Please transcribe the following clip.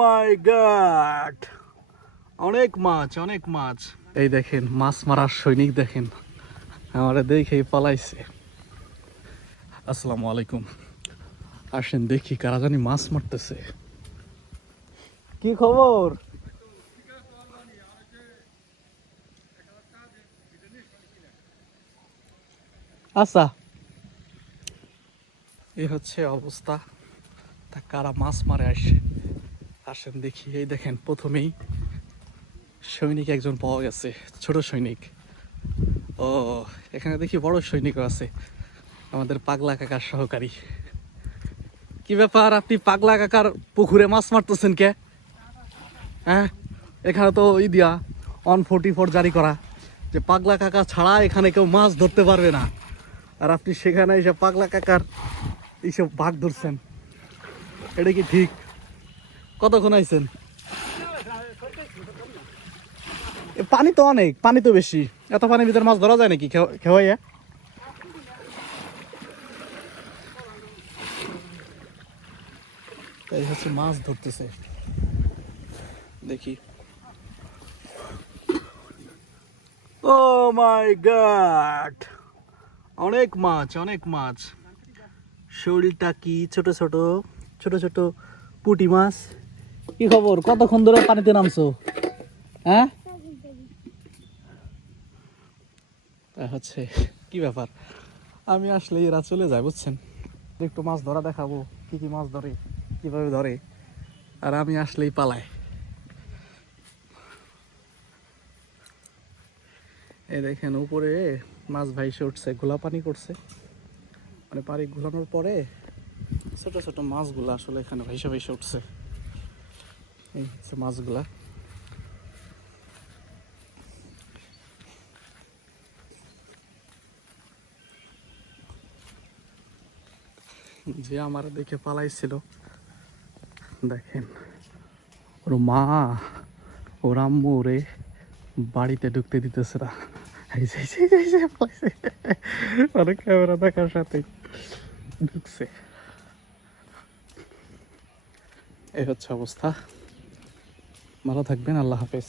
মাই god, অনেক মাছ অনেক মাছ। এই দেখেন মাছ মারার সৈনিক, দেখেন আমারে দেখে পালাইছে। আসসালামু আলাইকুম, আসেন দেখি কারা জানি মাছ মারতেছে। কি খবর? আচ্ছা, এই হচ্ছে অবস্থা। তা কারা মাছ মারে আসে, আসেন দেখি। এই দেখেন প্রথমেই সৈনিক একজন পাওয়া গেছে, ছোট সৈনিক। ও, এখানে দেখি বড় সৈনিকও আছে, আমাদের পাগলা কাকার সহকারী। কি ব্যাপার, আপনি পাগলা কাকার পুকুরে মাছ মারতেছেন কে? হ্যাঁ, এখানে তো দিয়া 144 জারি করা যে পাগলা কাকা ছাড়া এখানে কেউ মাছ ধরতে পারবে না, আর আপনি সেখানে এসে পাগলা কাকার এইসব ভাগ ধরছেন, এটা কি ঠিক? কতক্ষণ আইছেন? পানি তো অনেক, পানি তো বেশি, এত পানির ভিতরে মাছ ধরা যায় নাকি খেওয়াইয়া? তাই হচ্ছে মাছ ধরতেছে, দেখি। ও মাই গড, অনেক মাছ অনেক মাছ। শৈল টাকি, ছোট ছোট ছোট ছোট পুঁটি মাছ। কি খবর, কতক্ষণ ধরে পানিতে নামছো? হ্যাঁ, তা হচ্ছে কি ব্যাপার, আমি আসলে এরা চলে যায় বুঝছেন। একটু মাছ ধরা দেখাবো, কি কি মাছ ধরে, কিভাবে ধরে, আর আমি আসলেই পালায়। এই দেখেন উপরে মাছ ভাইসে উঠছে, ঘোলা পানি করছে, মানে পানি ঘোলানোর পরে ছোট ছোট মাছগুলো আসলে এখানে ভাইসে ভাইসে উঠছে। এই হচ্ছে মাছগুলা। যে আমার দেখে পালাইছিল, দেখেন ওর মা ওর আম্মু ওরে বাড়িতে ঢুকতে দিতেছে না। অনেক ক্যামেরা দেখার সাথে ঢুকছে। এই হচ্ছে অবস্থা। ভালো থাকবেন, আল্লাহ হাফেজ।